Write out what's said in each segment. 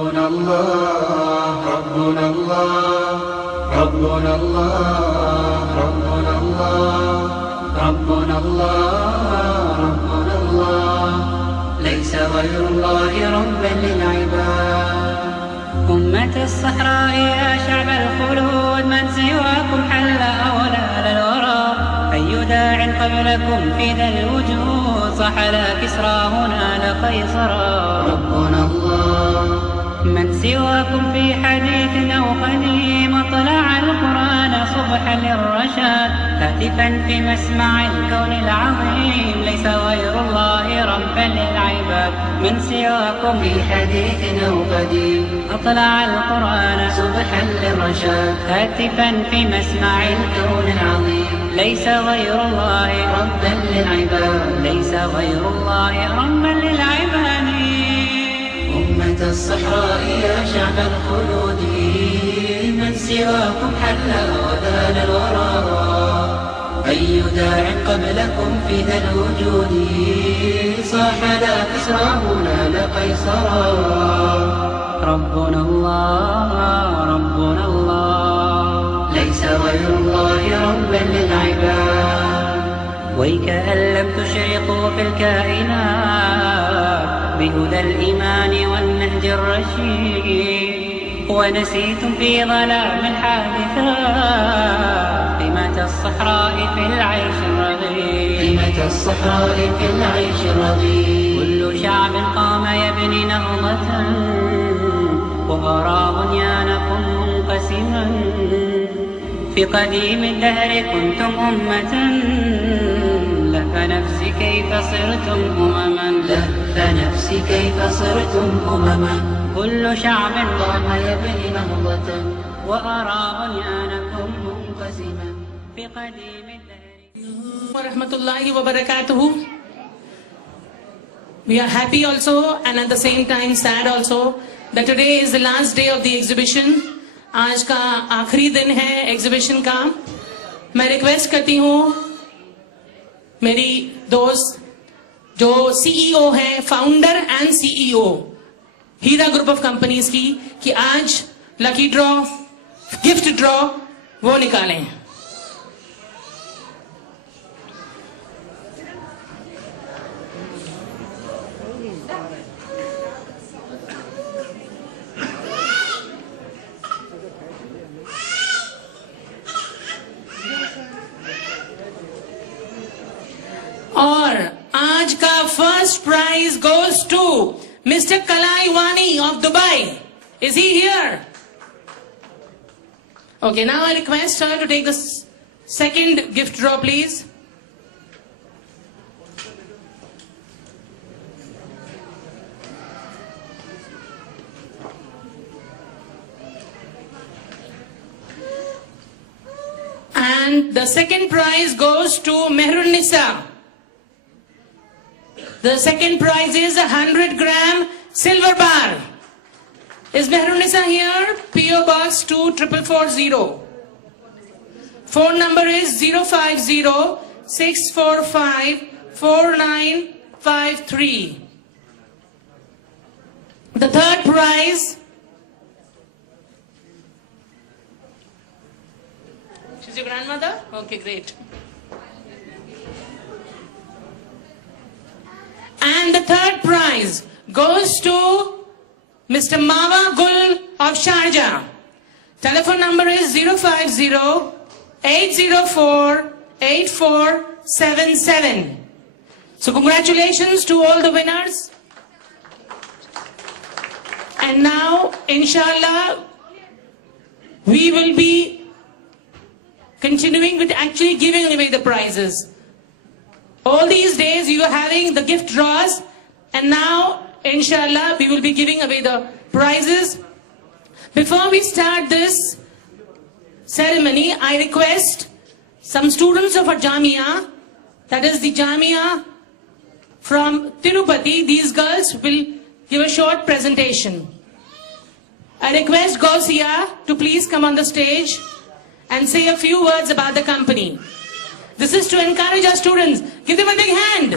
ربنا الله ربنا الله ربنا الله ربنا الله ربنا الله ربنا الله ليس غير الله ربا للعباد. أمة الصحراء يا شعب الخلود من سواكم حل أولى الورى. أي داع قبلكم في ذا الوجود صح لا كسرى هنا لقيصرا. ربنا الله من سواكم في حديث أو قديم طلع القرآن صبحا للرشاد هاتفا في مسمع الكون العظيم ليس غير الله ربا للعباد. من سواكم في حديث أو قديم أطلع القرآن صبحا للرشاد هاتفا في مسمع الكون العظيم ليس غير الله ربا للعباد. ليس غير الله ربا للعباد. أمة الصحراء يا شعب الخلود من سواكم حل وذال الورى. أي داع قبلكم في ذا الوجود صاح لا كسرى هنا لقيصرا. ربنا الله ربنا الله ليس غير الله ربا للعباد. ويكأن لم تشرقوا في الكائنات بهدى الإيمان والنهج الرشيد ونسيتم في ظلام الحادثات قيمة الصحراء في العيش الرغيد. قيمة الصحراء في العيش الرغيد. كل شعب قام يبني نهضة وأرى بنيانكم منقسما. في قديم الدهر كنتم أمة لف نفسي كيف صرتم أمما. لف نفسي كيف صرتم أمما. كل شعب قام يبني نهضة وأرى بنيانكم منقسما. في قديم الدهر warahmatullahi wabarakatuh. We are happy also and at the same time sad also that today is the last day of the exhibition. آج کا آخری دن ہے ایگزیبیشن کا. میں ریکویسٹ کرتی ہوں میری دوست جو سی ای او ہیں فاؤنڈر اینڈ سی ای او ہیرا گروپ آف کمپنیز کی کہ آج لکی ڈرا گفٹ ڈرا وہ نکالیں. اور آج کا first prize goes to mister Kalai Vani of Dubai. Is he here? Okay, now I request her to take the second gift draw please. And the second prize goes to Mehrun Nisa. The second prize is a 100-gram silver bar. Is Mehrun Nisa here? PO Box 24440. Phone number is 050-645-4953. The third prize. She's your grandmother? Okay, great. And the third prize goes to Mr. Mawa Gul of Sharjah. Telephone number is 050-804-8477. So congratulations to all the winners. And now, inshallah, we will be continuing with actually giving away the prizes. All these days we were having the gift draws and now inshallah we will be giving away the prizes. Before we start this ceremony, I request some students of our Jamia, that is the Jamia from Tirupati, these girls will give a short presentation. I request Gausia to please come on the stage and say a few words about the company. This is to encourage our students. Give them a big hand.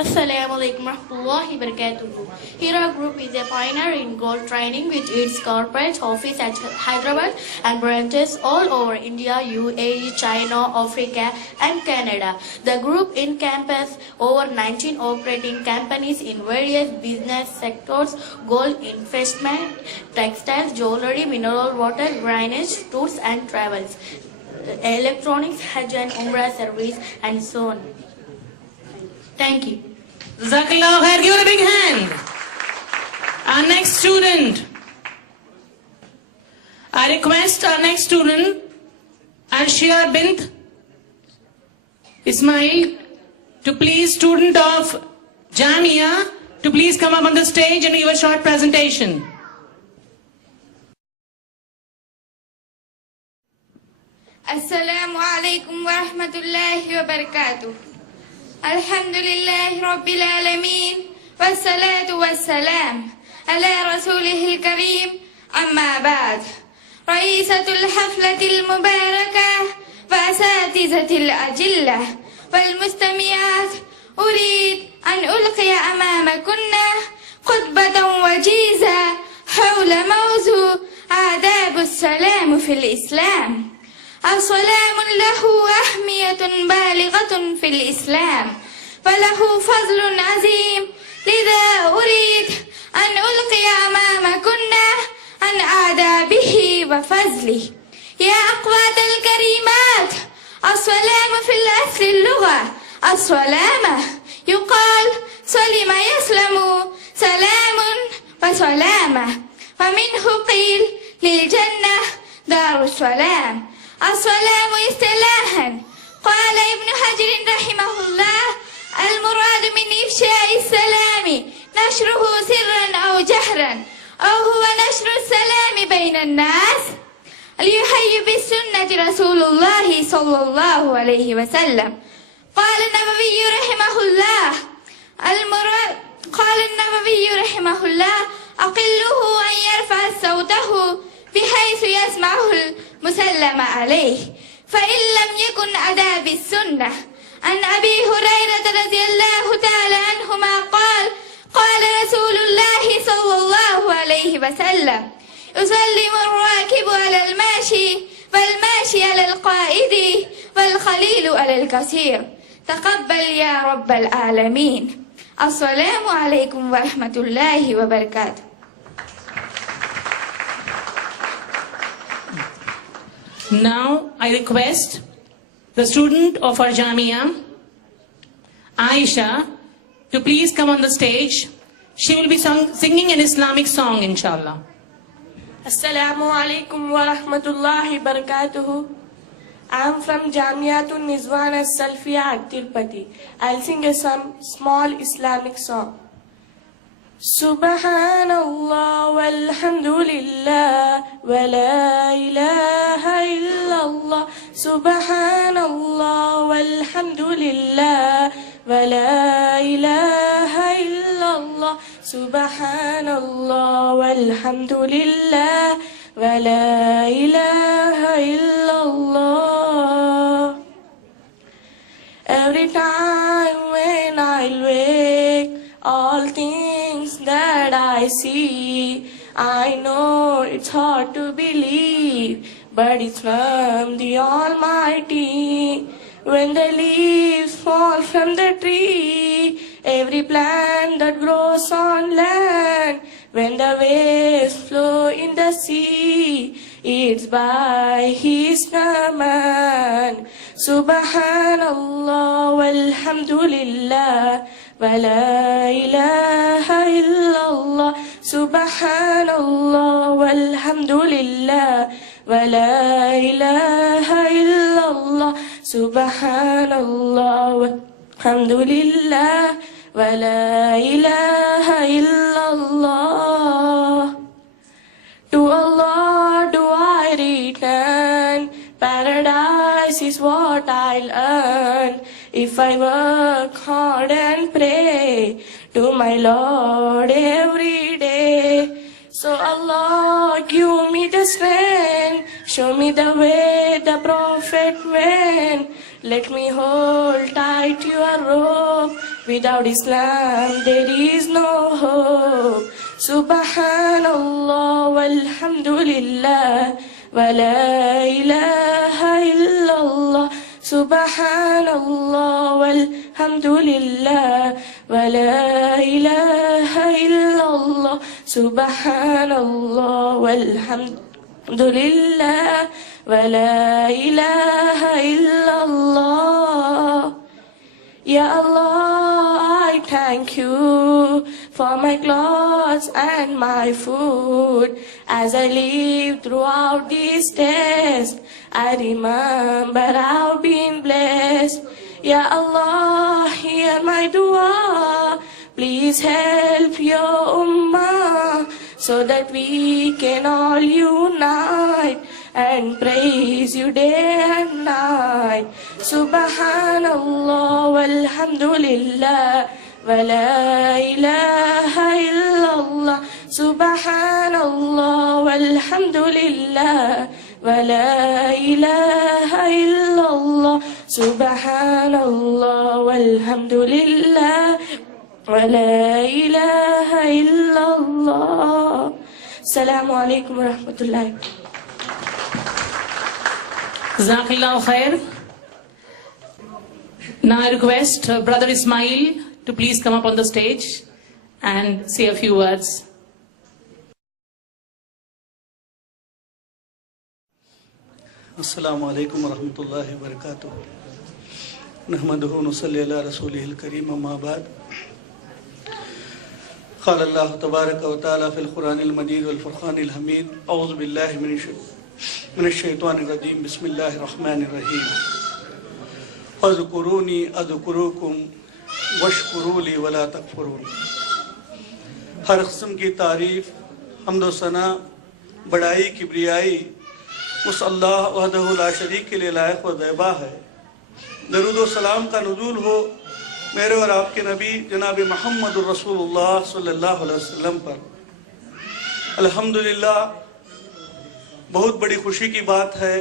Assalamu alaikum warahmatullahi wabarakatuh. Hira Group is a pioneer in gold training with its corporate office at Hyderabad and branches all over India, UAE, China, Africa and Canada. The group encompasses over 19 operating companies in various business sectors: gold investment, textiles, jewelry, mineral water, drainage, tours and travels, electronics, Hajj and Umrah service and so on. Thank you. Jazakallah khair. Give her a big hand. Our next student. I request our next student, Arshia bint Ismail, to please, student of Jamia, to please come up on the stage and give a short presentation. Assalamu alaikum wa rahmatullahi wa barakatuh. Alhamdulillahi rabbil alameen. Wassalatu wassalam ala rasulihil kareem. Amma ba'd. Ra'isatul haflatil mubarakah wa asatizatil ajillah wal mustami'at. أريد أن ألقي أمامكن خطبة وجيزة حول موضوع آداب السلام في الإسلام. السلام له أهمية بالغة في الإسلام وله فضل عظيم، لذا أريد أن ألقي أمامكن عن آدابه وفضله. يا أقوات الكريمات، السلام في الأصل اللغة السلامة، يقال سلم يسلم، سلام وسلامة، ومنه قيل للجنة دار السلام. السلام اصطلاحا قال ابن حجر رحمه الله: المراد من إفشاء السلام نشره سرا أو جهرا، أو هو نشر السلام بين الناس ليحيي بالسنة رسول الله صلى الله عليه وسلم. قال النووي رحمه الله: أقله أن يرفع صوته بحيث يسمعه المسلم عليه، فإن لم يكن أداء بالسنة. عن أبي هريرة رضي الله تعالى عنهما قال: قال رسول الله صلى الله عليه وسلم: يسلم الراكب على الماشي، والماشي على القائد، والخليل على الكثير. تقبل يا رب العالمين. السلام عليكم ورحمة الله وبركاته. Now I request the student of our Jamia, Aisha, to please come on the stage. She will be singing an Islamic song, inshallah. Assalamu alaikum wa rahmatullahi wa barakatuhu. I am from Jamiatun Nizwan As-Salfiya at Tirupati. I'll sing a small Islamic song. Subhanallah walhamdulillah wa la ilaha illallah. Subhanallah walhamdulillah wa la ilaha illallah. Subhanallah walhamdulillah wa la ilaha illallah. Every time when I wake, all things that I see, I know it's hard to believe, but it's from the Almighty. When the leaves fall from the tree, every plant that grows on land, when the waves flow in the sea, it's by His command. Subhanallah walhamdulillah wa la ilaha illallah. Subhanallah walhamdulillah wa la ilaha illallah. Subhanallah walhamdulillah wa la ilaha illallah. To Allah do I return, paradise is what I'll earn, if I work hard and pray to my Lord every day. So Allah give me the strength, show me the way the Prophet went. Let me hold tight your rope Without Islam there is no hope. Subhanallah walhamdulillah wa la ilaha illallah. Subhanallah walhamdulillah wa la ilaha illallah. Subhanallah walhamdulillah wa la ilaha illallah. Ya Allah, I thank you for my clothes and my food. As I live throughout this test, I remember I've been blessed. Ya Allah, hear my dua. Please help your ummah so that we can all unite and praise you day and night. Subhanallah walhamdulillah wa la ilaha illallah. Subhanallah walhamdulillah wa la ilaha illallah. Subhanallah walhamdulillah wa la ilaha illallah. Assalamu alaikum wa rahmatullahi. Jazakallahu khair. Now I request Brother Ismail to please come up on the stage and say a few words. Assalamu alaikum wa rahmatullahi wa barakatuh. Nahmaduhu wa nusalli ala rasulihil kareem amma ba'd. قال الله تبارك وتعالى في القرآن المجيد والفرقان الحميد أعوذ بالله من الشيطان الرجيم بسم الله الرحمن الرحيم اذكروني اذكركم واشکروا لی ولا تکفرون. ہر قسم کی تعریف، حمد و ثنا، بڑائی، کبریائی اس اللہ وحدہ لا شریک کے لیے لائق و زیبا ہے. درود و سلام کا نزول ہو میرے اور آپ کے نبی جناب محمد الرسول اللہ صلی اللہ علیہ وسلم پر. الحمدللہ بہت بڑی خوشی کی بات ہے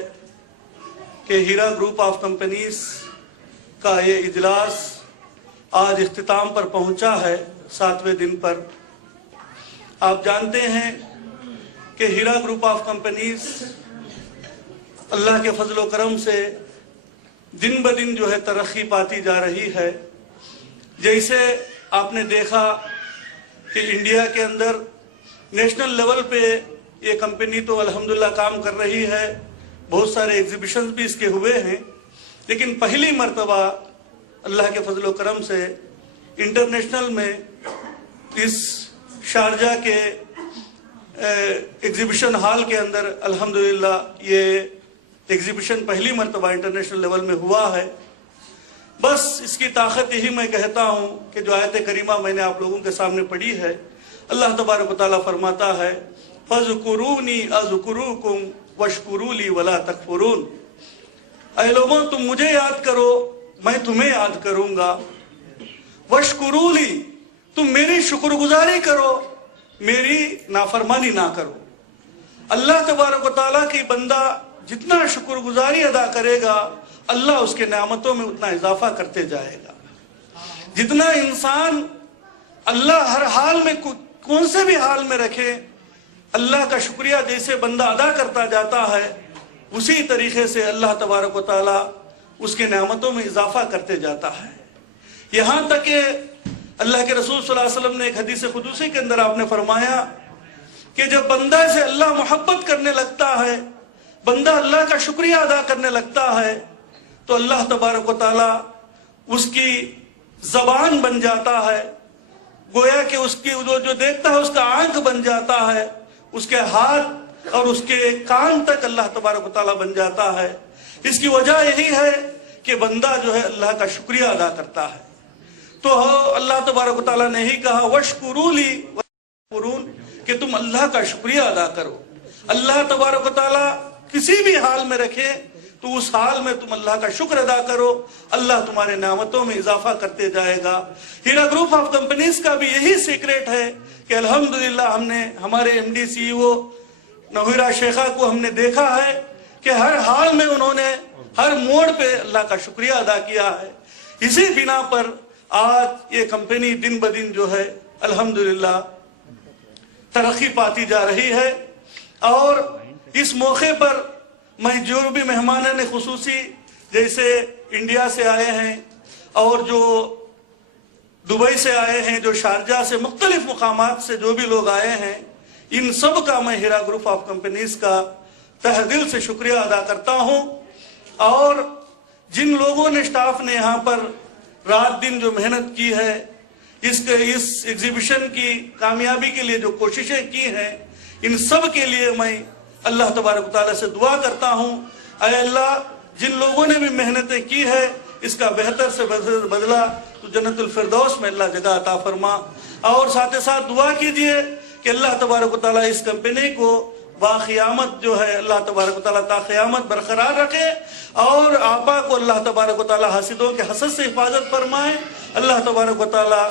کہ ہیرا گروپ آف کمپنیز کا یہ اجلاس آج اختتام پر پہنچا ہے 7ویں دن پر. آپ جانتے ہیں کہ ہیرا گروپ آف کمپنیز اللہ کے فضل و کرم سے دن بدن جو ہے ترقی پاتی جا رہی ہے. جیسے آپ نے دیکھا کہ انڈیا کے اندر نیشنل لیول پہ یہ کمپنی تو الحمدللہ کام کر رہی ہے، بہت سارے ایگزیبیشنز بھی اس کے ہوئے ہیں، لیکن پہلی مرتبہ اللہ کے فضل و کرم سے انٹرنیشنل میں اس شارجہ کے ایگزیبیشن ہال کے اندر الحمدللہ یہ ایگزیبیشن پہلی مرتبہ انٹرنیشنل لیول میں ہوا ہے. بس اس کی طاقت یہی میں کہتا ہوں کہ جو آیت کریمہ میں نے آپ لوگوں کے سامنے پڑھی ہے، اللہ تبارک و تعالیٰ فرماتا ہے فَاذْكُرُونِي أَذْكُرُكُمْ وَاشْكُرُوا لِي وَلَا تَكْفُرُونَ. اے لوگوں تم مجھے یاد کرو، میں تمہیں یاد کروں گا. وَاشْكُرُوا لِي، تم میری شکر گزاری کرو، میری نافرمانی نہ کرو. اللہ تبارک و تعالیٰ کی بندہ جتنا شکر گزاری ادا کرے گا اللہ اس کے نعمتوں میں اتنا اضافہ کرتے جائے گا. جتنا انسان اللہ ہر حال میں کون سے بھی حال میں رکھے، اللہ کا شکریہ جیسے بندہ ادا کرتا جاتا ہے اسی طریقے سے اللہ تبارک و تعالیٰ اس کے نعمتوں میں اضافہ کرتے جاتا ہے. یہاں تک کہ اللہ کے رسول صلی اللہ علیہ وسلم نے ایک حدیث قدسی کے اندر آپ نے فرمایا کہ جب بندہ سے اللہ محبت کرنے لگتا ہے، بندہ اللہ کا شکریہ ادا کرنے لگتا ہے تو اللہ تبارک و تعالیٰ اس کی زبان بن جاتا ہے، گویا کہ اس کی جو دیکھتا ہے اس کا آنکھ بن جاتا ہے، اس کے ہاتھ اور اس کے کان تک اللہ تبارک و تعالیٰ بن جاتا ہے. اس کی وجہ یہی ہے کہ بندہ جو ہے اللہ کا شکریہ ادا کرتا ہے. تو اللہ تبارک و تعالیٰ نے ہی کہا وَاشْكُرُوا لِي وَاشْكُرُونَ کہ تم اللہ کا شکریہ ادا کرو. اللہ تبارک و تعالیٰ کسی بھی حال میں رکھے تو اس حال میں تم اللہ کا شکر ادا کرو، اللہ تمہارے نعمتوں میں اضافہ کرتے جائے گا. ہیرا گروپ آف کمپنیز کا بھی یہی سیکریٹ ہے کہ الحمدللہ ہم نے ہمارے ایم ڈی سی او نویرہ شیخہ کو ہم نے دیکھا ہے کہ ہر حال میں انہوں نے ہر موڑ پہ اللہ کا شکریہ ادا کیا ہے. اسی بنا پر आज ये कंपनी दिन ब दिन जो है अल्हम्दुलिल्लाह तरक्की पाती जा रही है। और इस मौके पर मैं जो भी मेहमान खुसूसी जैसे इंडिया से आए हैं और जो दुबई से आए हैं, जो शारजा से मुख्तलिफ मुकामात से जो भी लोग आए हैं, इन सब का मैं हीरा ग्रुप ऑफ कंपनीज का तहे दिल से शुक्रिया अदा करता हूं। और जिन लोगों ने, स्टाफ ने यहाँ पर रात दिन जो मेहनत की है, इस एग्जीबिशन की कामयाबी के लिए जो कोशिशें की हैं, इन सब के लिए मैं अल्लाह तबारक व तआला से दुआ करता हूं। ऐ अल्लाह, जिन लोगों ने भी मेहनतें की है, इसका बेहतर से बदला तो जन्नतुल फिरदौस में अल्लाह जगह अता फरमा। और साथ ही साथ दुआ कीजिए कि अल्लाह तबारक व तआला इस कंपनी को बाक़ियामत जो है अल्लाह तबारक व तआला ता क़यामत बरकरार रखे और आपा को अल्लाह तबारक व तआला हसदों के हसद से हिफाजत फरमाए। अल्लाह तबारक व तआला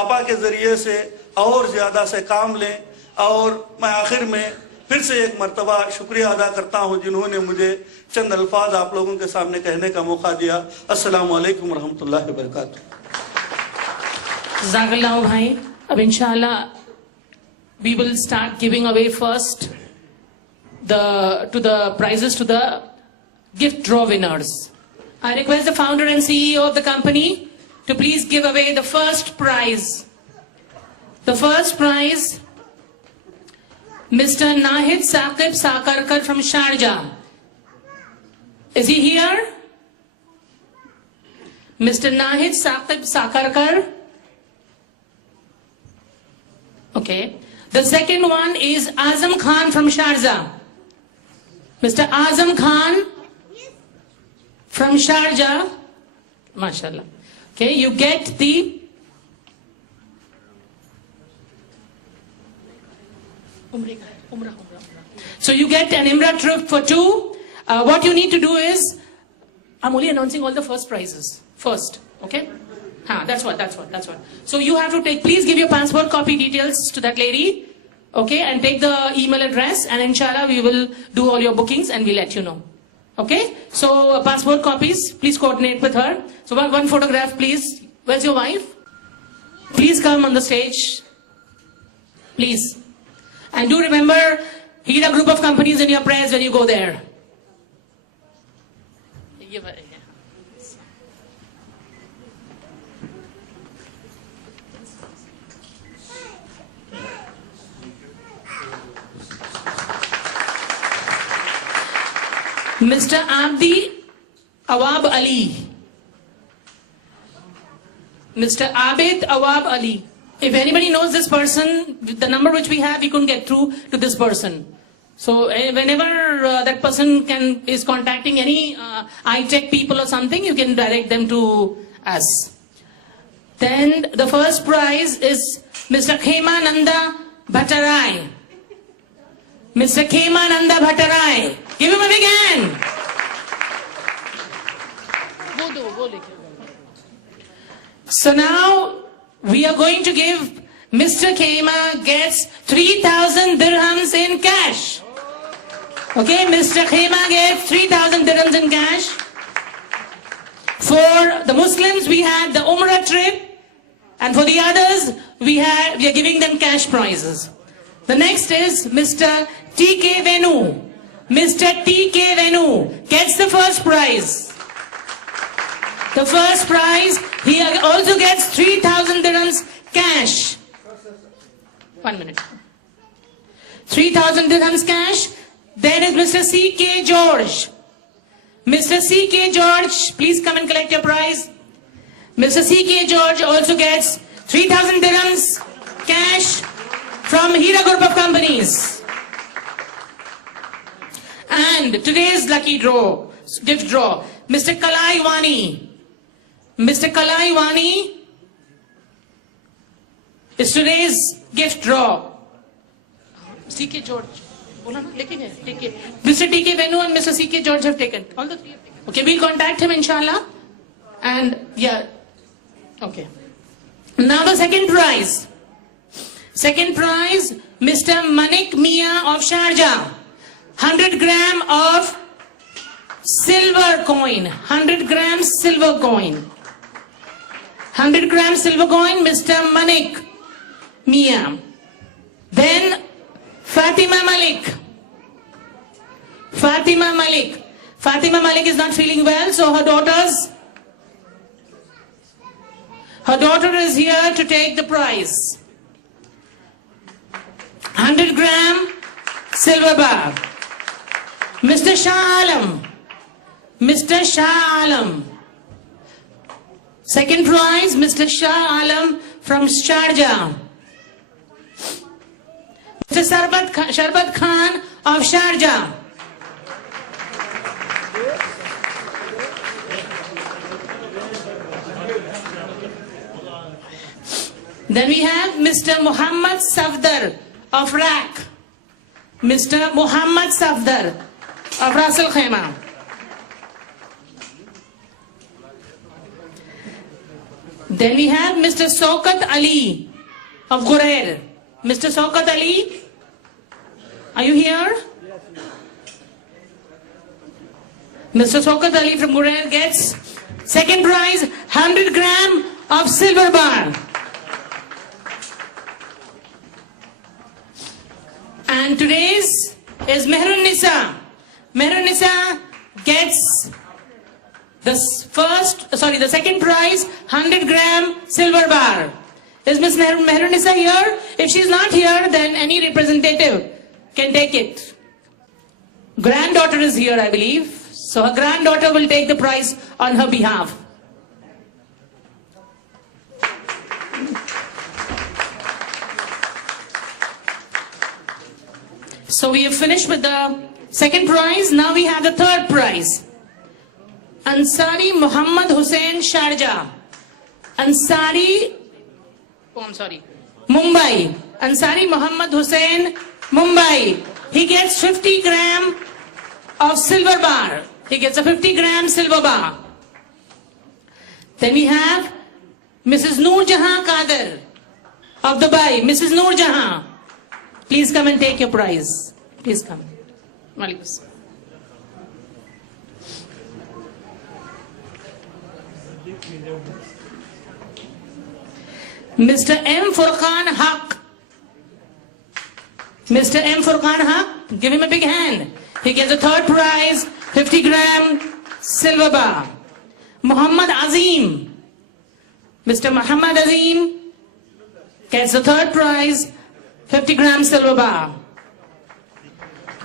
आपा के जरिए से और ज्यादा से काम लें। और मैं आखिर में फिर से एक मर्तबा शुक्रिया अदा करता हूँ जिन्होंने मुझे चंद अल्फाज आप लोगों के सामने कहने का मौका दिया। अस्सलामु अलैकुम रहमतुल्लाहि व बरकातुहू। Jazakallah bhai. Ab inshallah we will start giving away first the prizes to the gift draw winners. I request the founder and CEO of the company to please give away the first prize. The first prize, Mr. Nahid Saqib Sakarkar from Sharjah. Is he here? Mr. Nahid Saqib Sakarkar. Okay. The second one is Azam Khan from Sharjah. Mr. Azam Khan from Sharjah. MashaAllah. Okay, you get the Umrah. So you get an Umrah trip for two. What you need to do is, I'm only announcing all the first prizes first. Okay? That's what. So you have to take, please give your passport copy details to that lady. Okay? And take the email address, and inshallah we will do all your bookings and we'll let you know. Okay? So passport copies, please coordinate with her. So one photograph please. Where's your wife? Please come on the stage. Please. And do remember, Hira Group of Companies in your prayers when you go there. Mr. Abdi Awab Ali. Mr. Abid Awab Ali. If anybody knows this person, the number which we have, we couldn't get through to this person. So whenever that person is contacting any high-tech people or something, you can direct them to us. Then the first prize is Mr. Khema Nanda Bhattarai. Mr. Khema Nanda Bhattarai. Give him a big hand. So now we are going to give Mr. Khema gets 3,000 dirhams in cash. Okay, Mr. Khema gets 3,000 dirhams in cash. For the Muslims, we had the Umrah trip, and for the others, we are giving them cash prizes. The next is Mr. T.K. Venu. Mr. T.K. Venu gets the first prize. The first prize, he also gets 3,000 dirhams cash. 1 minute. 3,000 dirhams cash. Then is Mr. C.K. George. Mr. C.K. George, please come and collect your prize. Mr. C.K. George also gets 3,000 dirhams cash from Hira Group of Companies. And today's lucky draw, gift draw, Mr. Kalai Wani. Mr. Kalai Wani is today's gift draw. C.K. George. Mr. T.K. Venu and Mr. C.K. George have taken. All the three have taken. Okay, we'll contact him inshallah. And yeah. Okay. Now the second prize. Second prize, Mr. Manik Mia of Sharjah. 100 gram of silver coin. 100 grams silver coin. 100 gram silver coin, Mr. Manik Mia. Then Fatima Malik. Fatima Malik. Fatima Malik is not feeling well, so her daughter is here to take the prize. 100 gram silver bar. Mr. Shah Alam. Mr. Shah Alam. Second prize, Mr. Shah Alam from Sharjah. Mr. Sharbat Khan of Sharjah. Then we have Mr. Muhammad Safdar of Rak. Mr. Muhammad Safdar of Ras Al Khaimah. Then we have Mr. Sokat Ali of Gurair. Mr. Sokat Ali, are you here? Mr. Sokat Ali from Gurair gets second prize, 100 gram of silver bar. And today's is Mehrun Nisa. Mehrun Nisa gets the second prize, 100 gram silver bar. Is Miss Mehrun Nisa here? If she's not here, then any representative can take it. Granddaughter is here, I believe. So her granddaughter will take the prize on her behalf. So we have finished with the second prize. Now we have the third prize. Ansari Muhammad Hussain Sharjah. Mumbai. Ansari Muhammad Hussain, Mumbai. He gets 50 gram of silver bar. He gets a 50 gram silver bar. Then we have Mrs. Noor Jahan Kader of Dubai. Mrs. Noor Jahan, please come and take your prize. Please come. Malikus. Mr. M. Furqan Haq. Mr. M. Furqan Haq, give him a big hand. He gets a third prize, 50 gram silver bar. Muhammad Azim. Mr. Muhammad Azim gets the third prize, 50 gram silver bar.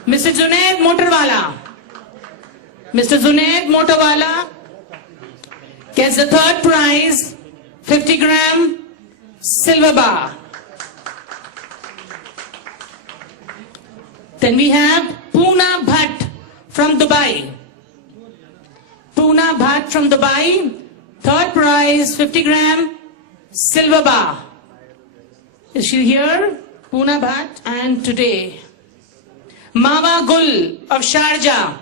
Mr. Junaid Motorwala. Mr. Junaid Motorwala gets the third prize, 50 gram silver bar. Then we have Poona Bhatt from Dubai. Poona Bhatt from Dubai, third prize, 50 gram silver bar. Is she here? Poona Bhatt. And today, Mawa Gul of Sharjah.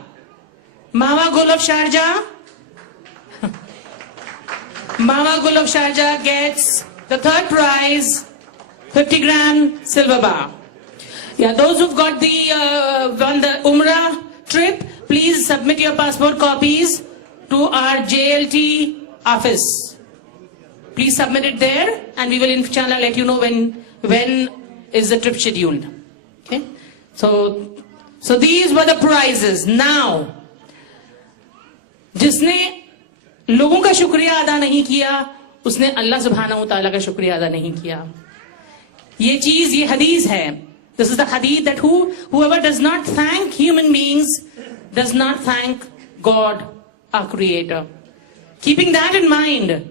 Mawa Gul of Sharjah. Mawa Gul of Sharjah gets the third prize, 50 gram silver bar. Yeah, those who've got on the Umrah trip, please submit your passport copies to our JLT office. Please submit it there, and we will inshallah let you know when is the trip scheduled. Okay? So these were the prizes. Now, जिसने लोगों का शुक्रिया अदा नहीं किया, उसने अल्लाह सुब्हानहू व तआला का शुक्रिया अदा नहीं किया. ये हदीस है. This is the hadith that whoever does not thank human beings does not thank God, our Creator. Keeping that in mind,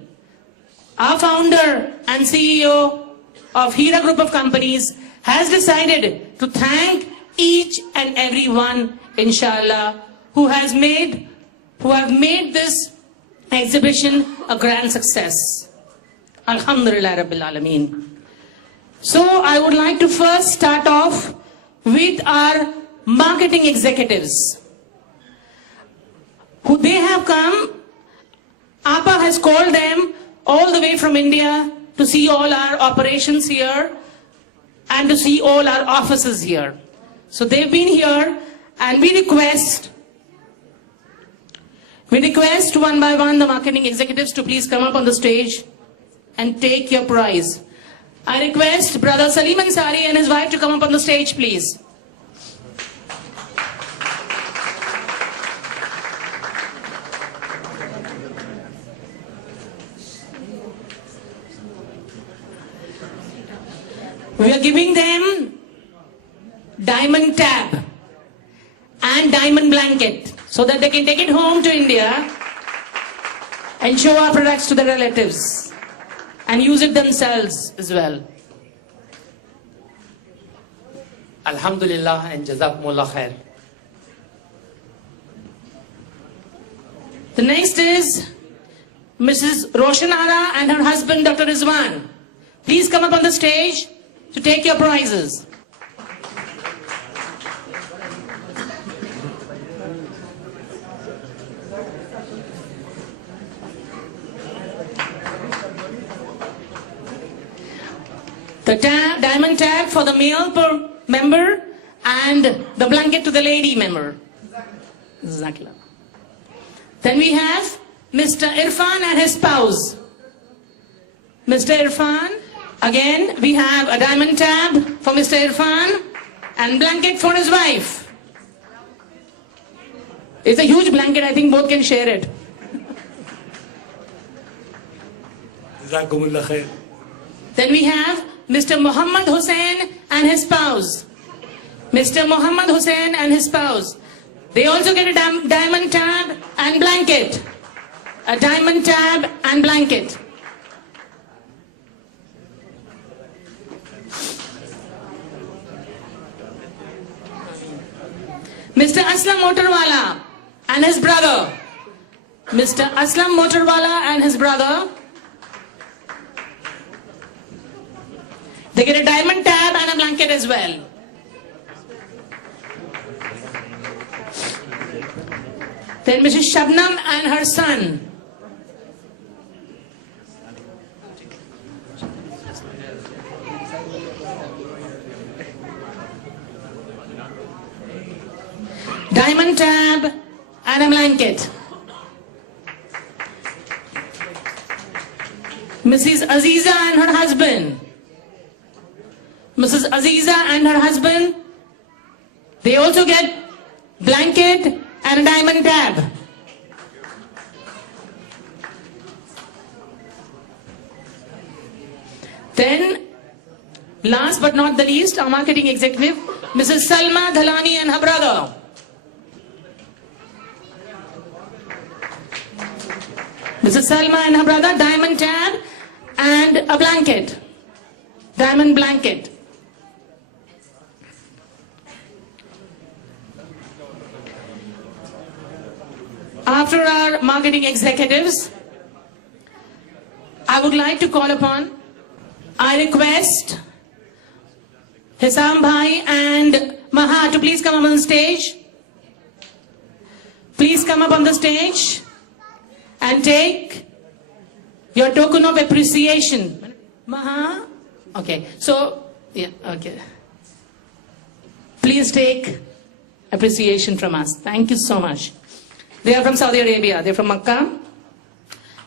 our founder and CEO of Hira Group of Companies has decided to thank each and every one, inshallah, who have made this exhibition a grand success. Alhamdulillah Rabbil Alameen. So I would like to first start off with our marketing executives. Who they have come, APA has called them all the way from India to see all our operations here and to see all our offices here. So they've been here, and we request one by one the marketing executives to please come up on the stage. and take your prize. I request Brother Salim Ansari and his wife to come up on the stage, please. We are giving them diamond tab and diamond blanket so that they can take it home to India and show our products to their relatives and use it themselves as well. Alhamdulillah and Jazakumullah khair. The next is Mrs. Roshanara and her husband Dr. Rizwan. Please come up on the stage to take your prizes. The diamond tag for the male member and the blanket to the lady member. Zakla. Then we have Mr. Irfan and his spouse. Mr. Irfan, again we have a diamond tab for Mr. Irfan and blanket for his wife. It's a huge blanket, I think both can share it. Jazakumullah khair. Then we have Mr. Muhammad Hussain and his spouse. Mr. Muhammad Hussain and his spouse. They also get a diamond tab and blanket. A diamond tab and blanket. Mr. Aslam Motorwala and his brother. Mr. Aslam Motorwala and his brother. They get a diamond tab and a blanket as well. Then Mrs. Shabnam and her son. Diamond tab and a blanket. Mrs. Aziza and her husband. Mrs. Aziza and her husband, they also get blanket and a diamond tab. Then, last but not the least, our marketing executive, Mrs. Salma Dhalani and her brother. Mrs. Salma and her brother, diamond tab and a blanket. Diamond blanket. After our marketing executives, I would like to call upon, I request Hisam Bhai and Maha to please come up on the stage. Please come up on the stage and take your token of appreciation. Maha? Okay, so, yeah, okay. Please take appreciation from us. Thank you so much. They are from Saudi Arabia. They're from Makkah.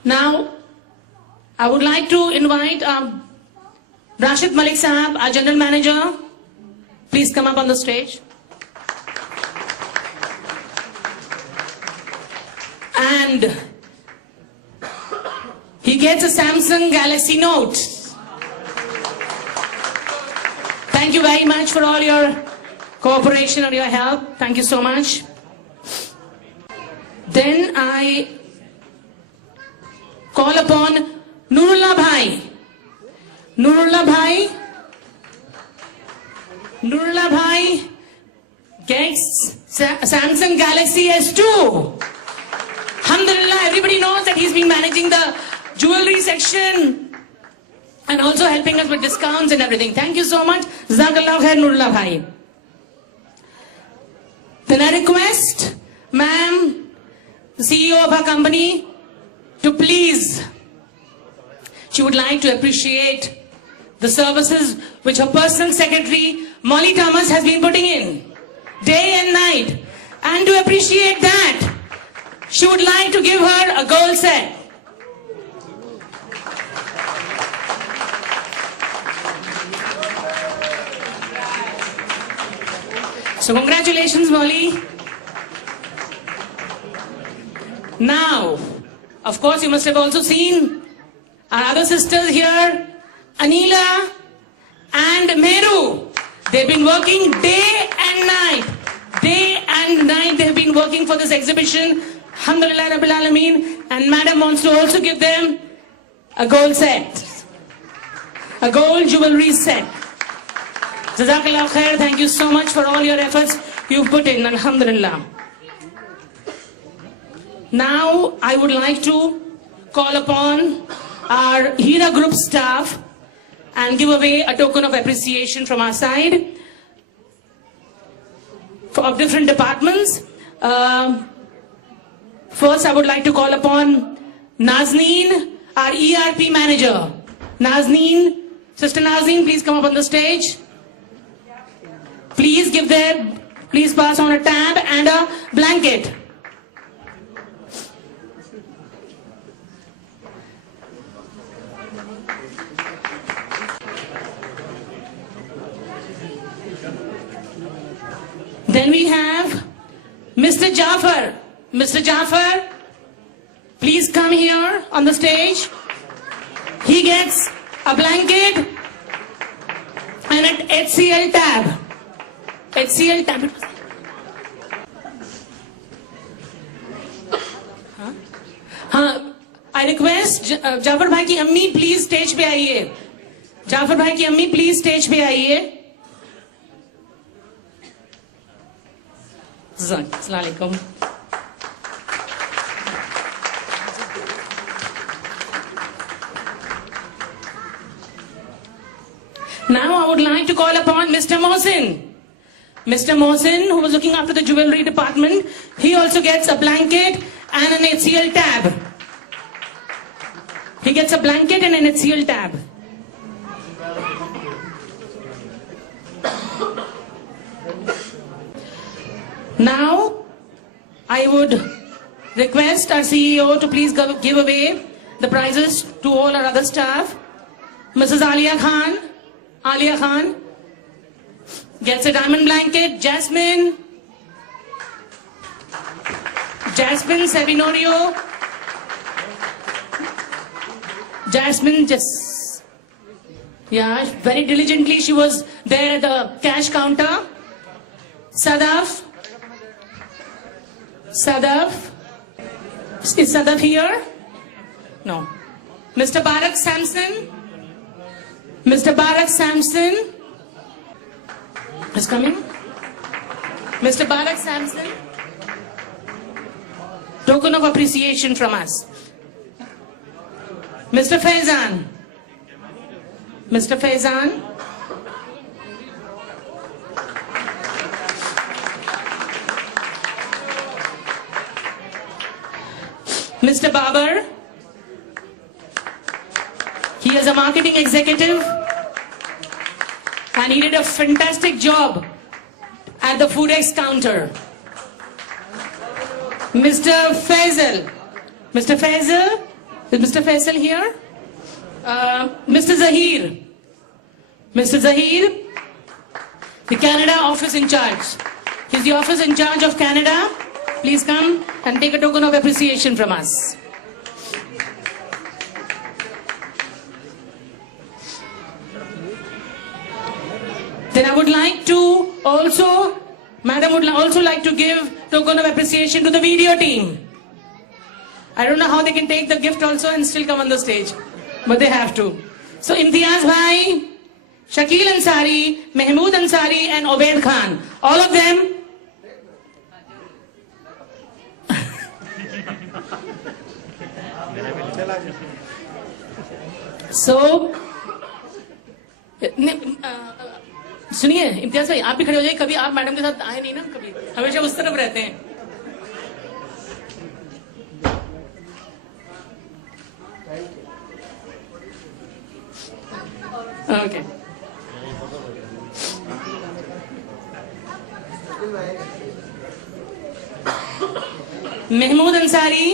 Now, I would like to invite Rashid Malik Sahab, our General Manager. Please come up on the stage. And he gets a Samsung Galaxy Note. Thank you very much for all your cooperation and your help. Thank you so much. Then I call upon Nurullah Bhai. Nurullah Bhai gets Samsung Galaxy S2. Alhamdulillah, everybody knows that he's been managing the jewelry section and also helping us with discounts and everything. Thank you so much. Jazakallah khair, Nurullah Bhai. Then I request ma'am, the CEO of our company, to please, she would like to appreciate the services which her personal secretary, Molly Thomas, has been putting in day and night. And to appreciate that, she would like to give her a gold set. So congratulations, Molly. Now, of course, you must have also seen our other sisters here, Anila and Meru. They've been working day and night. Day and night they've been working for this exhibition. Alhamdulillah Rabbil Alameen. And Madam wants to also give them a gold set. A gold jewelry set. Jazakallah khair. Thank you so much for all your efforts you've put in. Alhamdulillah. Now I would like to call upon our Hira Group staff and give away a token of appreciation from our side of different departments. First, I would like to call upon Nazneen, our ERP manager. Nazneen, Sister Nazneen, please come up on the stage. Please pass on a tab and a blanket. Then we have Mr. Jafar. Mr. Jafar, please come here on the stage. He gets a blanket and an HCL tab. HCL tab. I request Jafar bhai ki ammi please stage pe आइए. Jafar bhai ki ammi please stage pe आइए. Assalamualaikum. Now I would like to call upon Mr. Mohsin. Mr. Mohsin, who was looking after the jewelry department, he also gets a blanket and an HCL tab. He gets a blanket and an HCL tab. Now, I would request our CEO to please give away the prizes to all our other staff. Mrs. Alia Khan gets a diamond blanket. Jasmine Sabinorio. Jasmine very diligently she was there at the cash counter. Sadaf. Is Sadaf here? No. Mr. Barak Samson is coming. Mr. Barak Samson. Token of appreciation from us. Mr. Faizan. Mr. Babar, he is a marketing executive and he did a fantastic job at the FoodX counter. Mr. Faisal, is Mr. Faisal here? Mr. Zahir, the Canada office in charge. He's the office in charge of Canada. Please come and take a token of appreciation from us. Then I would like to also, Madam would also like to give token of appreciation to the video team. I don't know how they can take the gift also and still come on the stage, but they have to. So Imtiaz Bhai, Shakil Ansari, Mahmood Ansari and Obaid Khan, all of them. So, सुनिए इम्तियाज भाई आप भी खड़े हो जाइए. कभी आप madam के साथ आए नहीं ना, कभी हमेशा उस तरफ रहते हैं. Okay. Mahmood Ansari,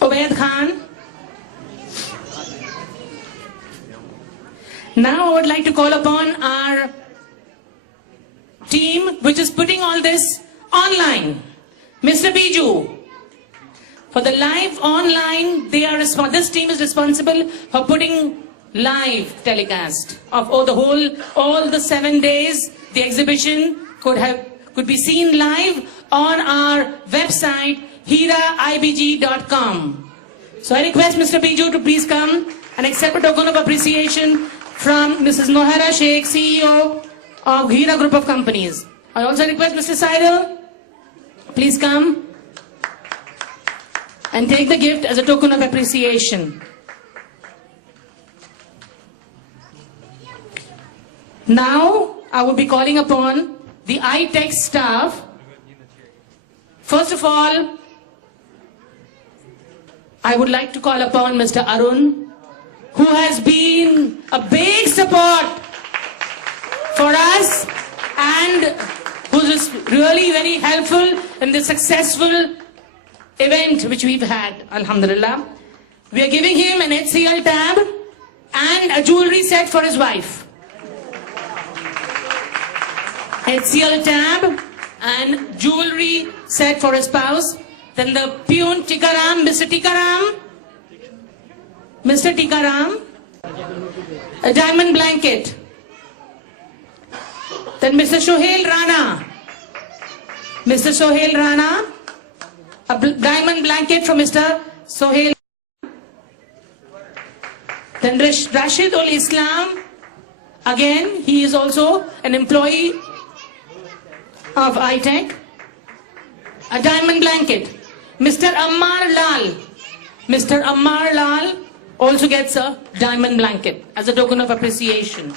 Obaid Khan, Now I would like to call upon our team which is putting all this online. Mr. Biju, for the live online, this team is responsible for putting live telecast of all the 7 days. The exhibition could be seen live on our website hiraibg.com. So I request Mr. Biju to please come and accept a token of appreciation from Mrs. Nohara Sheikh, CEO of Hira Group of Companies. I also request Mr. Saidal, please come and take the gift as a token of appreciation. Now, I will be calling upon the iTech staff. First of all, I would like to call upon Mr. Arun, who has been a big support for us and who is really very helpful in the successful event which we've had, alhamdulillah. We are giving him an HCL tab and a jewelry set for his wife. HCL tab and jewelry set for his spouse. Then the peon Tikaram, Mr. Tikaram, a diamond blanket. Then Mr. Sohail Rana, a diamond blanket from Mr. Sohail. Then Rashid Ul Islam, again he is also an employee of iTech, a diamond blanket. Mr. Ammar Lal also gets a diamond blanket as a token of appreciation.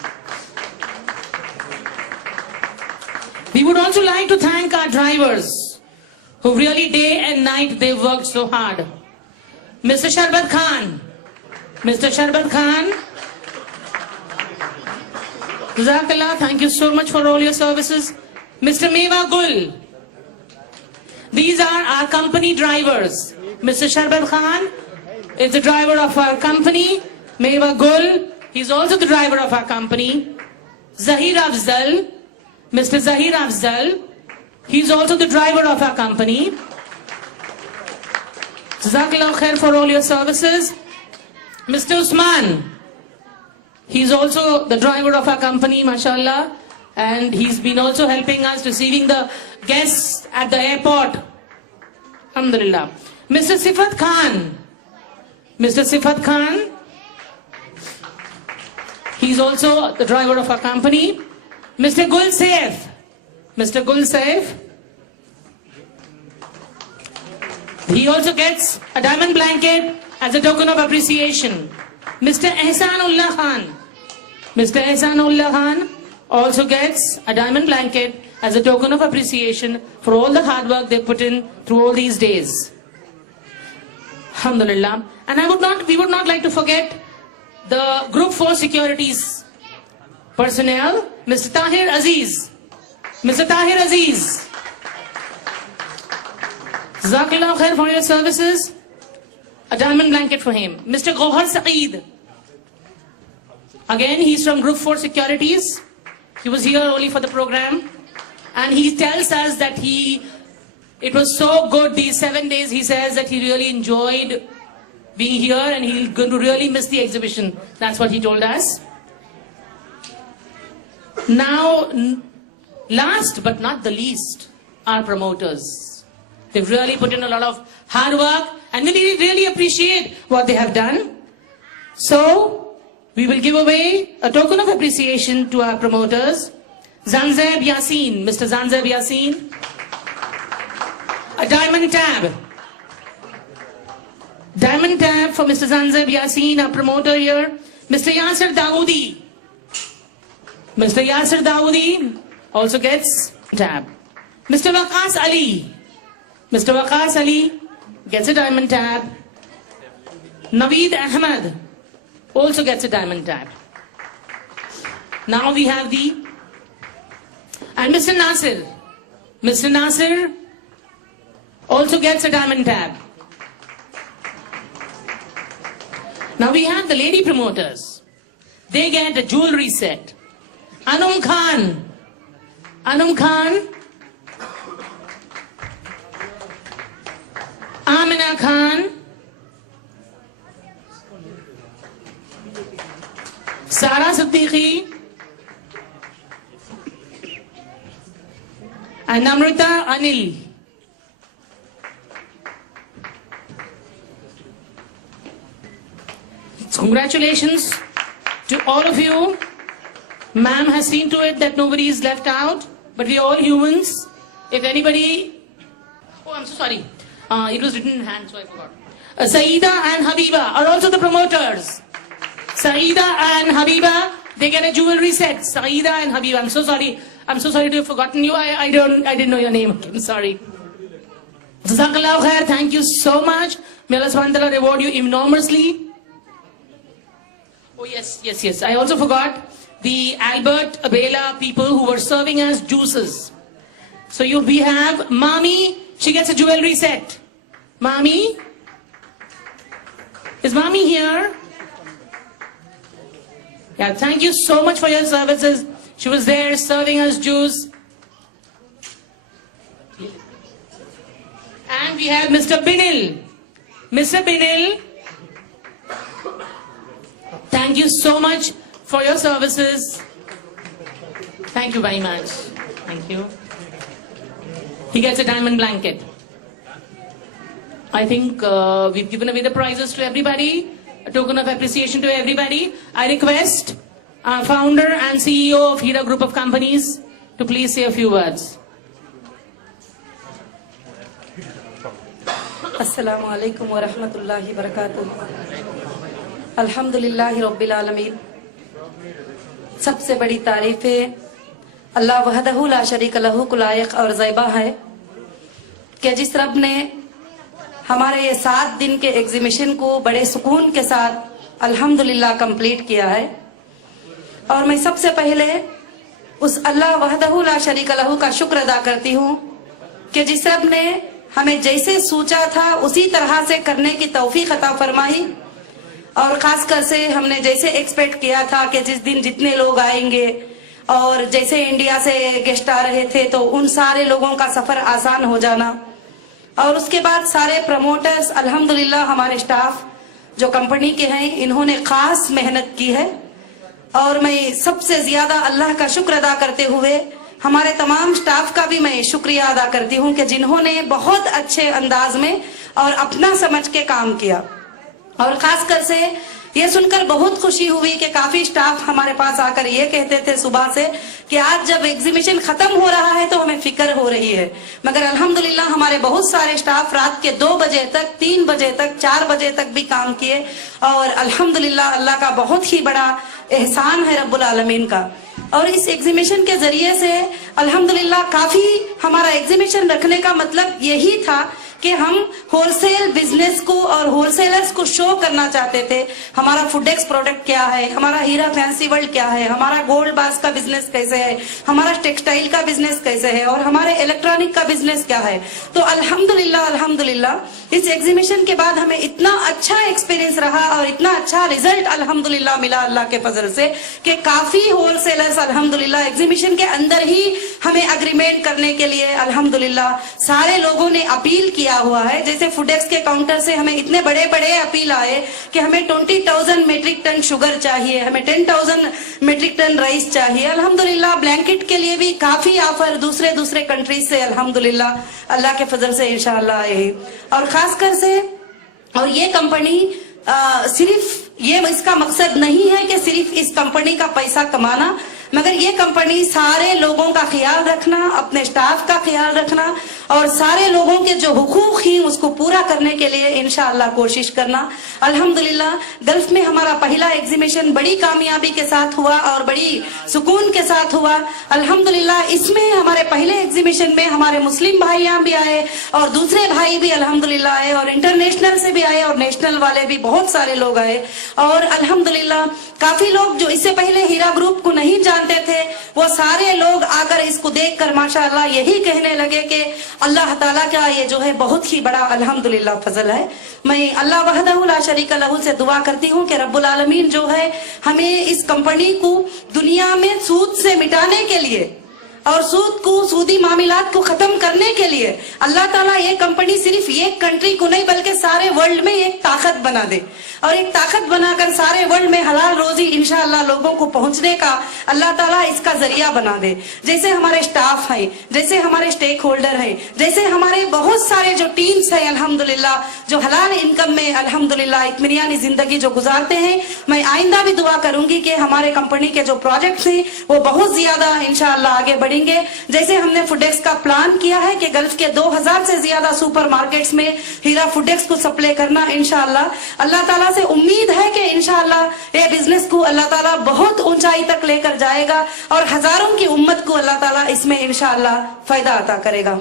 We would also like to thank our drivers who really day and night they worked so hard. Mr. Sharbat Khan, Jazakallah, thank you so much for all your services. Mr. Meva Gul, these are our company drivers. Mr. Sharbat Khan is the driver of our company. Meva Gul, he's also the driver of our company. Zahir Afzal, Mr. Zahir Afzal, he's also the driver of our company. Jazakallah khair for all your services. Mr. Usman, he's also the driver of our company, mashallah. And he's been also helping us receiving the guests at the airport. Alhamdulillah. Mr. Sifat Khan, he's also the driver of our company. Mr. Gul Saif, he also gets a diamond blanket as a token of appreciation. Mr. Ehsanullah Khan also gets a diamond blanket as a token of appreciation for all the hard work they put in through all these days. Alhamdulillah. And we would not like to forget the Group 4 Securities personnel, Mr. Tahir Aziz. Jazakallah khair for your services. A diamond blanket for him. Mr. Gohar Saeed. Again, he's from Group 4 Securities. He was here only for the program. And he tells us that it was so good these 7 days. He says that he really enjoyed being here and he's going to really miss the exhibition. That's what he told us. Now, last but not the least, our promoters. They've really put in a lot of hard work and we really appreciate what they have done. So, we will give away a token of appreciation to our promoters. Zanzeb Yassin, Mr. Zanzeb Yassin, a diamond tab. Diamond tab for Mr. Zanzeb Yassin, our promoter here. Mr. Yasir Dawoodi also gets a tab. Mr. Waqas Ali gets a diamond tab. Naveed Ahmed also gets a diamond tab. Now we have and Mr. Nasir also gets a diamond tab. Now we have the lady promoters. they get a jewelry set. Anum Khan. Anum Khan. Amina Khan. Sara Siddiqui. And Namrita Anil. Congratulations to all of you. Ma'am has seen to it that nobody is left out, but we are all humans. If anybody... Oh, I'm so sorry. It was written in hand, so I forgot. Saeeda and Habiba are also the promoters. Saeeda and Habiba, they get a jewelry set. Saeeda and Habiba, I'm so sorry. I'm so sorry to have forgotten you. I didn't know your name. I'm sorry. Jazakallah khair. Thank you so much. May Allah subhanahu wa ta'ala reward you enormously. Oh yes. I also forgot the Albert Abela people who were serving as juices. So we have Mami. She gets a jewelry set. Mami? Is Mami here? Yeah, thank you so much for your services. She was there serving us juice. And we have Mr. Binil. Mr. Binil, thank you so much for your services. Thank you very much. Thank you. He gets a diamond blanket. I think we've given away the prizes to everybody. A token of appreciation to everybody. I request our founder and CEO of Hira Group of Companies to please say a few words. Assalamu alaikum wa rahmatullahi wa barakatuh. Alhamdulillahi Rabbil Alameen. सबसे बड़ी तारीफें अल्लाह वहदहु ला शरीक लहू को लायक और ज़ैबा है कि जिस रब ने हमारे ये 7 दिन के एग्जीबिशन को बड़े सुकून के साथ अल्हम्दुलिल्लाह कंप्लीट किया है। और मैं सबसे पहले उस अल्लाह वहदहु ला शरीक लहू का शुक्र अदा करती हूँ कि जिस रब ने हमें जैसे सोचा था उसी तरह से करने की तौफीक अता फरमाई। और खासकर से हमने जैसे एक्सपेक्ट किया था कि जिस दिन जितने लोग आएंगे और जैसे इंडिया से गेस्ट आ रहे थे तो उन सारे लोगों का सफर आसान हो जाना। और उसके बाद सारे प्रमोटर्स अल्हम्दुलिल्लाह हमारे स्टाफ जो कंपनी के हैं इन्होंने खास मेहनत की है। और मैं सबसे ज्यादा अल्लाह का शुक्र अदा करते हुए हमारे तमाम स्टाफ का भी मैं शुक्रिया अदा करती हूँ कि जिन्होंने बहुत अच्छे अंदाज में और अपना समझ के काम किया। और खासकर से ये सुनकर बहुत खुशी हुई कि काफी स्टाफ हमारे पास आकर ये कहते थे सुबह से कि आज जब एग्जीबिशन खत्म हो रहा है तो हमें फिक्र हो रही है। मगर अल्हम्दुलिल्लाह हमारे बहुत सारे स्टाफ रात के 2 बजे तक, 3 बजे तक, 4 बजे तक भी काम किए। और अल्हम्दुलिल्लाह अल्लाह का बहुत ही बड़ा एहसान है रब्बुल आलमीन का। और इस एग्जीबिशन के जरिए से अल्हम्दुलिल्लाह काफी हमारा एग्जीबिशन रखने का मतलब यही था कि हम होलसेल बिजनेस को और होलसेलर्स को शो करना चाहते थे। हमारा फूडेक्स प्रोडक्ट क्या है, हमारा हीरा फैंसी वर्ल्ड क्या है, हमारा गोल्ड बार्स का बिजनेस कैसे है, हमारा टेक्सटाइल का बिजनेस कैसे है और हमारे इलेक्ट्रॉनिक का बिजनेस क्या है। तो अल्हम्दुलिल्लाह इस एग्जीबिशन के बाद हमें इतना अच्छा एक्सपीरियंस रहा और इतना अच्छा रिजल्ट अल्हम्दुलिल्लाह मिला अल्लाह के फजल से कि काफी होलसेलर्स अल्हम्दुलिल्लाह एग्जीबिशन के अंदर ही हमें अग्रीमेंट करने के लिए अल्हम्दुलिल्लाह सारे लोगों ने अपील किया हुआ है। जैसे फूडेक्स के काउंटर से हमें इतने बड़े बड़े अपील आए कि हमें 20,000 मेट्रिक टन शुगर चाहिए, हमें 10,000 मेट्रिक टन राइस चाहिए। अल्हम्दुलिल्लाह ब्लैंकेट के लिए भी काफी ऑफर दूसरे कंट्रीज से अल्हम्दुलिल्लाह अल्लाह के फजल से इंशाअल्लाह आए। और खासकर से और ये कंपनी सिर्फ ये इसका मकसद नहीं है कि सिर्फ इस कंपनी का पैसा कमाना, मगर ये कंपनी सारे लोगों का ख्याल रखना, अपने स्टाफ का ख्याल रखना और सारे लोगों के जो हुकूक ही उसको पूरा करने के लिए इंशाअल्लाह कोशिश करना। अल्हम्दुलिल्लाह गल्फ में हमारा पहला एग्जीबिशन बड़ी कामयाबी के साथ हुआ और बड़ी सुकून के साथ हुआ। अल्हम्दुलिल्लाह इसमें हमारे पहले एग्जीबिशन में हमारे मुस्लिम भाइयां भी आए और दूसरे भाई भी अल्हम्दुलिल्लाह आए और इंटरनेशनल से भी आए और नेशनल वाले भी बहुत सारे लोग आए। और अल्हम्दुलिल्लाह काफी लोग जो इससे पहले हीरा ग्रुप को नहीं जानते थे वो सारे लोग आकर इसको देखकर माशाअल्लाह यही कहने लगे कि اللہ تعالیٰ کا یہ جو ہے بہت ہی بڑا الحمدللہ فضل ہے. میں اللہ وحدہ لا شریک لہ سے دعا کرتی ہوں کہ رب العالمین جو ہے ہمیں اس کمپنی کو دنیا میں سود سے مٹانے کے لیے اور سودی معاملات کو ختم کرنے کے لیے اللہ تعالیٰ یہ کمپنی صرف ایک کنٹری کو نہیں بلکہ سارے ورلڈ میں ایک طاقت بنا دے, اور ایک طاقت بنا کر سارے ورلڈ میں حلال روزی انشاءاللہ لوگوں کو پہنچنے کا اللہ تعالیٰ اس کا ذریعہ بنا دے. جیسے ہمارے سٹاف ہیں, جیسے ہمارے سٹیک ہولڈر ہیں, جیسے ہمارے بہت سارے جو ٹیمز ہیں الحمدللہ جو حلال انکم میں الحمدللہ اطمینانی زندگی جو گزارتے ہیں, میں آئندہ بھی دعا کروں گی کہ ہمارے کمپنی کے جو پروجیکٹس ہیں وہ بہت زیادہ انشاءاللہ آگے بڑھیں گے. جیسے ہم نے فوڈیکس کا پلان کیا ہے کہ گلف کے 2000 سے زیادہ سپر مارکیٹس میں ہیرا فوڈیکس کو سپلائی کرنا انشاءاللہ. اللہ تعالیٰ سے امید ہے کہ انشاءاللہ یہ بزنس کو اللہ تعالیٰ بہت اونچائی تک لے کر جائے گا اور ہزاروں کی امت کو اللہ تعالیٰ اس میں انشاءاللہ فائدہ عطا کرے گا.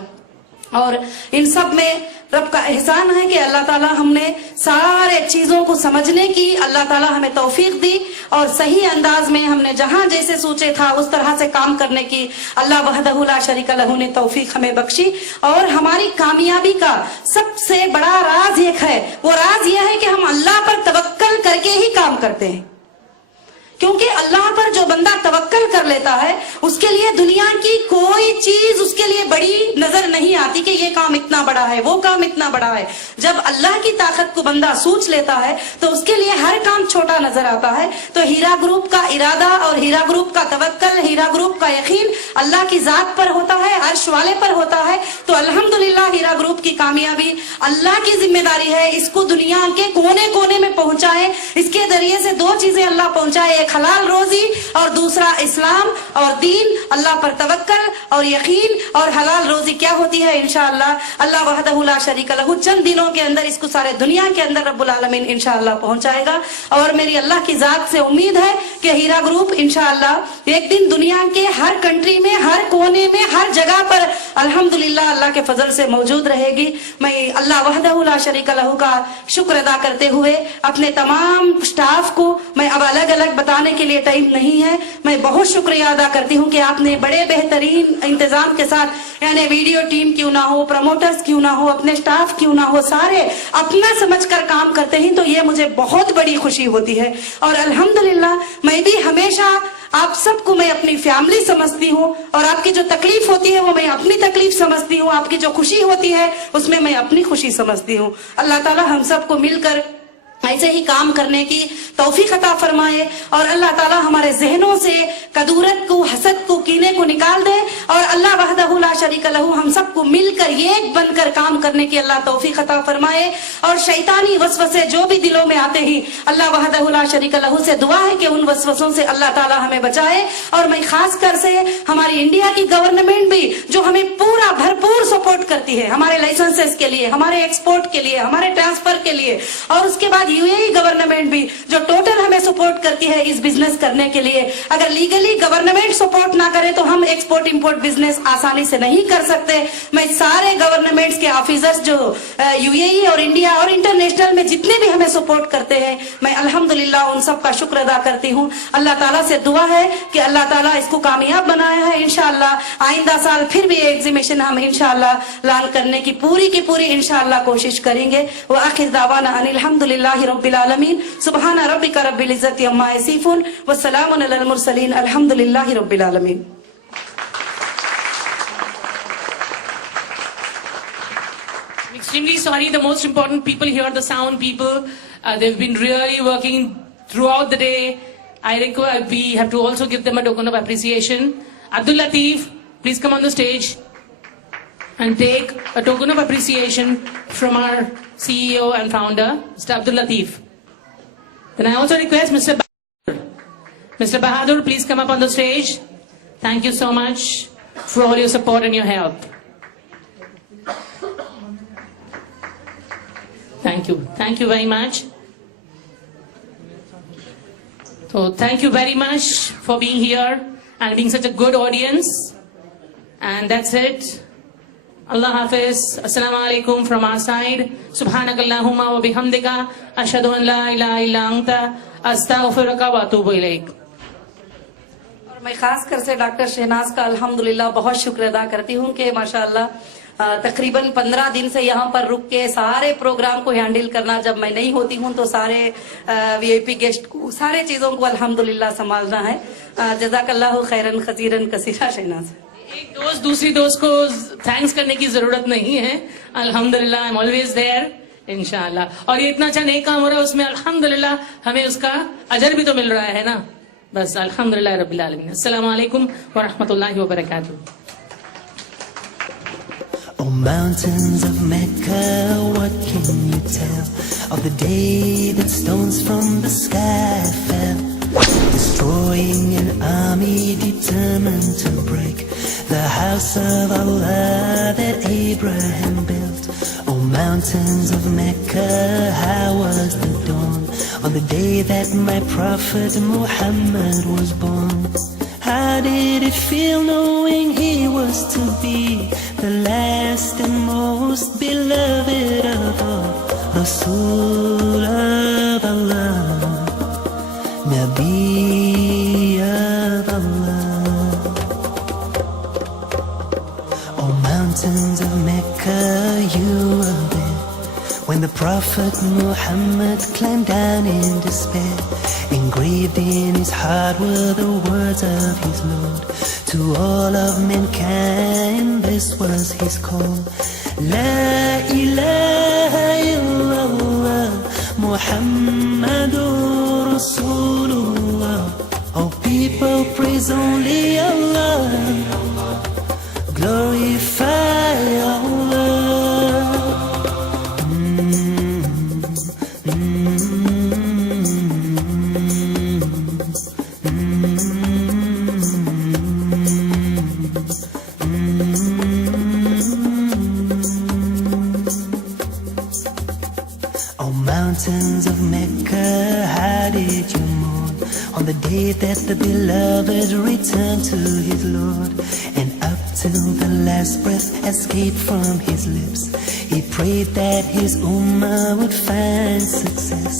اور ان سب میں رب کا احسان ہے کہ اللہ تعالیٰ ہم نے سارے چیزوں کو سمجھنے کی اللہ تعالیٰ ہمیں توفیق دی, اور صحیح انداز میں ہم نے جہاں جیسے سوچے تھا اس طرح سے کام کرنے کی اللہ وحدہ لا شریک لہ نے توفیق ہمیں بخشی. اور ہماری کامیابی کا سب سے بڑا راز ایک ہے, وہ راز یہ ہے کہ ہم اللہ پر توکل کر کے ہی کام کرتے ہیں. کیونکہ اللہ پر جو بندہ توکل کر لیتا ہے اس کے لیے دنیا کی کوئی چیز اس کے لیے بڑی نظر نہیں آتی کہ یہ کام اتنا بڑا ہے, وہ کام اتنا بڑا ہے. جب اللہ کی طاقت کو بندہ سوچ لیتا ہے تو اس کے لیے ہر کام چھوٹا نظر آتا ہے. تو ہیرا گروپ کا ارادہ اور ہیرا گروپ کا توکل, ہیرا گروپ کا یقین اللہ کی ذات پر ہوتا ہے, عرش والے پر ہوتا ہے. تو الحمدللہ ہیرا گروپ کی کامیابی اللہ کی ذمہ داری ہے, اس کو دنیا کے کونے کونے میں پہنچائے. اس کے ذریعے سے دو چیزیں اللہ پہنچائے, ایک حلال روزی اور دوسرا اسلام اور دین. اللہ پر توکل اور یقین اور حلال روزی کیا ہوتی ہے انشاءاللہ اللہ وحدہ لا شریک لہ چند دنوں کے اندر اس کو سارے دنیا کے اندر رب العالمین انشاءاللہ پہنچائے گا. اور میری اللہ کی ذات سے امید ہے کہ ہیرا گروپ انشاءاللہ ایک دن دنیا کے ہر کنٹری میں, ہر کونے میں, ہر جگہ پر الحمدللہ اللہ کے فضل سے موجود رہے گی. میں اللہ وحدہ لا شریک لہ کا شکر ادا کرتے ہوئے اپنے تمام سٹاف کو, میں اب الگ الگ بتانے کے لیے ٹائم نہیں ہے, میں بہت شکریہ ادا کرتی ہوں کہ آپ نے بڑے بہترین انتظام کے ساتھ, یعنی ویڈیو ٹیم کیوں نہ ہو, پروموٹرز کیوں نہ ہو, اپنے سٹاف کیوں نہ ہو, سارے اپنا سمجھ کر کام کرتے ہیں. تو یہ مجھے بہت بڑی خوشی ہوتی ہے. اور الحمدللہ میں بھی ہمیشہ آپ سب کو میں اپنی فیملی سمجھتی ہوں, اور آپ کی جو تکلیف ہوتی ہے وہ میں اپنی تکلیف سمجھتی ہوں, آپ کی جو خوشی ہوتی ہے اس میں اپنی خوشی سمجھتی ہوں. اللہ تعالیٰ ہم سب کو مل کر ایسے ہی کام کرنے کی توفیق عطا فرمائے, اور اللہ تعالیٰ ہمارے ذہنوں سے کدورت کو, حسد کو, کینے کو نکال دے, اور اللہ وحدہ لا شریک لہ ہم سب کو مل کر ایک بن کر کام کرنے کی اللہ توفیق عطا فرمائے. اور شیطانی وسوسے جو بھی دلوں میں آتے ہیں اللہ وحدہ لا شریک لہ سے دعا ہے کہ ان وسوسوں سے اللہ تعالیٰ ہمیں بچائے. اور میں خاص کر سے ہماری انڈیا کی گورنمنٹ بھی جو ہمیں پورا بھرپور سپورٹ کرتی ہے ہمارے لائسنسز کے لیے, ہمارے ایکسپورٹ کے لیے, ہمارے ٹرانسفر کے لیے, اور اس کے بعد یو اے ای گورنمنٹ بھی جو ٹوٹل ہمیں سپورٹ کرتی ہے اس بزنس کرنے کے لیے. اگر لیگلی گورنمنٹ سپورٹ نہ کرے تو ہم ایکسپورٹ امپورٹ بزنس آسانی سے نہیں کر سکتے. میں سارے گورنمنٹس کے آفیسرز جو یو اے ای اور انڈیا اور انٹرنیشنل میں جتنے بھی ہمیں سپورٹ کرتے ہیں میں الحمدللہ ان سب کا شکر ادا کرتی ہوں. اللہ تعالیٰ سے دعا ہے کہ اللہ تعالیٰ اس کو کامیاب بنایا ہے. انشاءاللہ آئندہ سال پھر بھی ایگزیبیشن ہم انشاءاللہ لان کرنے کی پوری انشاءاللہ کوشش کریں گے. وآخر دعوانا ان الحمدللہ رب العالمین. سبحان ربک رب العزت عما یصفون والسلام علی المرسلین الحمدللہ رب العالمین. I'm extremely sorry, the most important people here, the sound people, they've been really working throughout the day. I think we have to also give them a token of appreciation. Abdul Latif, please come on the stage and take a token of appreciation from our CEO and founder, Mr. Abdul Latif. Then I also request Mr. Bahadur. Mr. Bahadur, please come up on the stage. Thank you so much for all your support and your help. Thank you. Thank you very much. So thank you very much for being here and being such a good audience. And that's it. Allah Hafiz. Assalamu alaikum from our side. Subhanakallahumma wa bihamdika. Ashhadu an la ilaha illa anta. Astaghfiruka wa atubu ilaik. اور میں خاص کر سے doctor Shahnaz کا الحمدللہ بہت شکر ادا کرتی ہوں کہ ماشاءاللہ तकरीबन 15 दिन से यहाँ पर रुक के सारे प्रोग्राम को हैंडल करना, जब मैं नहीं होती हूँ तो सारे वीआईपी गेस्ट को, सारे चीजों को अल्हम्दुलिल्लाह संभालना है। जज़ाकल्लाहु खैरन खसीरन कसीरा। शहनाज, एक दोस्त दूसरी दोस्त को थैंक्स करने की जरूरत नहीं है। अल्हम्दुलिल्लाह, आई एम ऑलवेज देयर इंशाअल्लाह। और ये इतना अच्छा नेक काम हो रहा है, उसमें अल्हम्दुलिल्लाह हमें उसका अजर भी तो मिल रहा है ना। बस अल्हम्दुलिल्लाह रब्बिल आलमीन। अस्सलामु अलैकुम व रहमतुल्लाहि व बरकातुहू। Oh, mountains of Mecca, what can you tell of the day that stones from the sky fell, destroying an army determined to break the house of Allah that Abraham built? Oh, mountains of Mecca, how was the dawn on the day that my prophet Muhammad was born? How did it feel knowing he was to be the last and most beloved of all? Rasul of Allah, Nabi of Allah. Oh, mountains of Mecca, you were there when the Prophet Muhammad climbed down in despair. Engraved in his heart were the words of his Lord. To all of mankind this was his call. La ilaha illallah, Muhammadur Rasulullah. Oh, people praise only Allah, glorify Allah. Mountains of Mecca, how did you mourn on the day that the beloved returned to his Lord? And up till the last breath escaped from his lips, he prayed that his ummah would find success.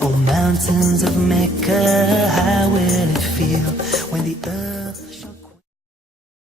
Oh, mountains of Mecca, how will it feel when the earth